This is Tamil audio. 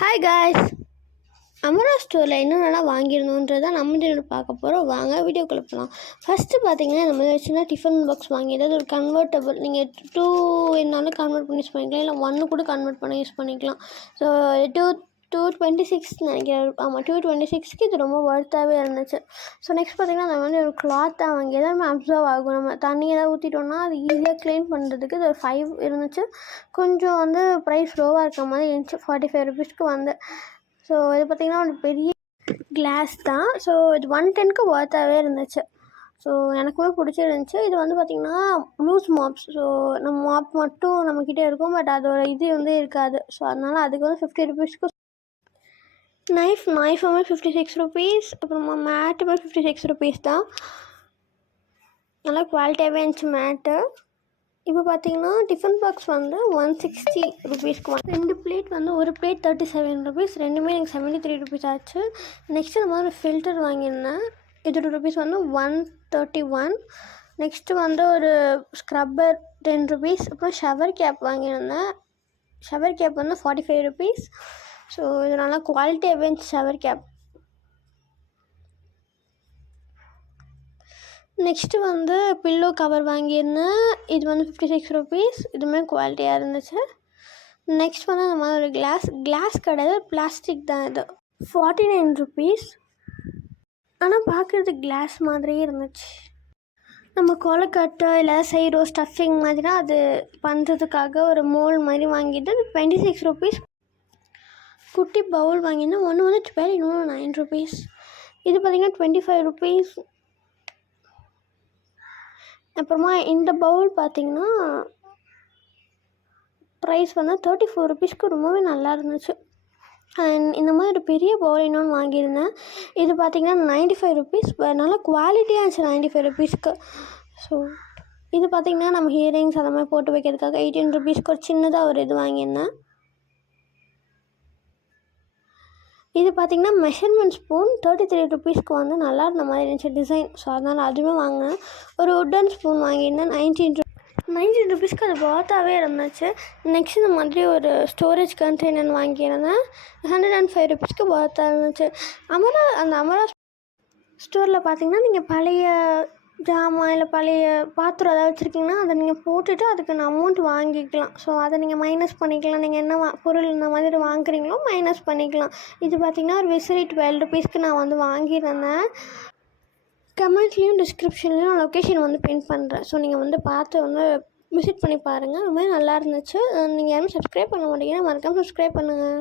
ஹாய் காய்ஸ், அமரா ஸ்டோரில் என்னென்னலாம் வாங்கியிருந்தோன்றதை நம்ம பார்க்க போகிறோம். வாங்க வீடியோக்குள்ளே போகலாம். ஃபஸ்ட்டு பார்த்தீங்கன்னா இந்த மாதிரி சின்ன டிஃபன் பாக்ஸ் வாங்கி ஏதாவது ஒரு கன்வெர்ட்டபிள் நீங்கள் 2 இருந்தாலும் கன்வெர்ட் பண்ணி யூஸ் பண்ணிக்கலாம், இல்லை 1 கூட கன்வெர்ட் பண்ணி யூஸ் பண்ணிக்கலாம். ஸோ 226 நினைக்கிறேன். ஆமாம், 226க்கு இது ரொம்ப ஒர்த்தாகவே இருந்துச்சு. ஸோ நெக்ஸ்ட் பார்த்திங்கன்னா அந்த மாதிரி ஒரு கிளாத் தான் வாங்கி எதாவது அப்சர்வ் ஆகும். நம்ம தண்ணி ஏதாவது ஊற்றிட்டோம்னா அது ஈஸியாக க்ளீன் பண்ணுறதுக்கு இது ஒரு 5 இருந்துச்சு. கொஞ்சம் வந்து ப்ரைஸ் லோவாக இருக்க மாதிரி இருந்துச்சு, 45 ருபீஸ்க்கு வந்து. ஸோ இது பார்த்திங்கன்னா ஒரு பெரிய கிளாஸ் தான். ஸோ இது 110க்கு ஒர்த்தாகவே இருந்துச்சு. ஸோ எனக்குமே பிடிச்சிருந்துச்சி. இது வந்து பார்த்திங்கன்னா லூஸ் மாப்ஸ். ஸோ நம்ம மாப் மட்டும் நம்மக்கிட்டே இருக்கும், பட் அதோட இது வந்து இருக்காது. ஸோ அதனால் அதுக்கு வந்து 50 ருபீஸ்க்கு. நைஃபுமே 56 ருபீஸ். அப்புறமா மேட்டுமே 56 ருபீஸ் தான். நல்லா குவாலிட்டியாகவே இருந்துச்சு மேட்டு. இப்போ பார்த்தீங்கன்னா டிஃபன் பாக்ஸ் வந்து 160 ருபீஸ்க்கு 2 பிளேட் வந்து ஒரு பிளேட் 37 ருபீஸ், ரெண்டுமே எனக்கு 73 ருபீஸ் ஆச்சு. நெக்ஸ்ட்டு இந்த மாதிரி ஃபில்டர் வாங்கியிருந்தேன். இதோட ருபீஸ் வந்து 131. நெக்ஸ்ட்டு வந்து ஒரு ஸ்க்ரப்பர் 10 ருபீஸ். அப்புறம் ஷவர் கேப் வாங்கியிருந்தேன். ஷவர் கேப் வந்து 45 ருபீஸ். ஸோ இது நல்லா குவாலிட்டியாகவே இருந்துச்சு ஷவர் கேப். நெக்ஸ்ட்டு வந்து பில்லோ கவர் வாங்கியிருந்தேன். இது வந்து 56 ருபீஸ். இதுவுமே குவாலிட்டியாக இருந்துச்சு. நெக்ஸ்ட் வந்து அந்த மாதிரி ஒரு கிளாஸ் கிடையாது, பிளாஸ்டிக் தான். இது 49 ருபீஸ். ஆனால் பார்க்குறதுக்கு கிளாஸ் மாதிரியே இருந்துச்சு. நம்ம கொலக்கட்டை இல்லை செய்கிறோம் ஸ்டஃபிங் மாதிரினா அது பண்ணுறதுக்காக ஒரு மோல் மாதிரி வாங்கிட்டு 26 ருபீஸ். குட்டி பவுல் வாங்கியிருந்தேன். ஒன்று வந்து 12, இன்னொன்று 9 ருபீஸ். இது பார்த்திங்கன்னா 25 ருபீஸ். அப்புறமா இந்த பவுல் பார்த்திங்கன்னா ப்ரைஸ் வந்து 34 ருபீஸ்க்கு ரொம்பவே நல்லா இருந்துச்சு. அண்ட் இந்த மாதிரி ஒரு பெரிய பவுல் இன்னொன்று வாங்கியிருந்தேன். இது பார்த்திங்கன்னா 95 ருபீஸ். நல்லா குவாலிட்டியாக இருந்துச்சு 95 ருபீஸ்க்கு. ஸோ இது பார்த்திங்கன்னா நம்ம ஹியரிங்ஸ் அந்த மாதிரி போட்டு வைக்கிறதுக்காக 18 ருபீஸ்க்கு ஒரு சின்னதாக ஒரு இது வாங்கியிருந்தேன். இது பார்த்திங்கன்னா மெஷர்மெண்ட் ஸ்பூன் 33 ருபீஸ்க்கு வந்து நல்லா இருந்த மாதிரி இருந்துச்சு டிசைன். ஸோ அதனால் அதுவுமே வாங்கினேன். ஒரு உட்டன் ஸ்பூன் வாங்கியிருந்தேன் 19 ருபீஸ்க்கு. அது ஒர்த்தாகவே இருந்துச்சு. நெக்ஸ்ட் இந்த மாதிரி ஒரு ஸ்டோரேஜ் கண்டெய்னர் வாங்கியிருந்தேன். 105 ருபீஸ்க்கு ஒர்த்தாக இருந்துச்சு. அமரா ஸ்டோரில் பார்த்திங்கன்னா நீங்கள் பழைய ஜாமான் இல்லை பழைய பாத்திரம் ஏதாவது வச்சுருக்கீங்கன்னா அதை நீங்கள் போட்டுட்டு அதுக்கு அமௌண்ட் வாங்கிக்கலாம். ஸோ அதை நீங்கள் மைனஸ் பண்ணிக்கலாம். நீங்கள் என்ன பொருள் இந்த மாதிரி வாங்குறீங்களோ மைனஸ் பண்ணிக்கலாம். இது பார்த்திங்கன்னா ஒரு விசிறி 12 ருபீஸ்க்கு நான் வந்து வாங்கியிருந்தேன். கமெண்ட்லேயும் டிஸ்கிரிப்ஷன்லேயும் லொக்கேஷன் வந்து பின் பண்ணுறேன். ஸோ நீங்கள் வந்து பார்த்து வந்து விசிட் பண்ணி பாருங்கள். ரொம்ப நல்லா இருந்துச்சு. நீங்கள் யாரும் சப்ஸ்கிரைப் பண்ண மாட்டீங்கன்னா மறக்காமல் சப்ஸ்கிரைப் பண்ணுங்கள்.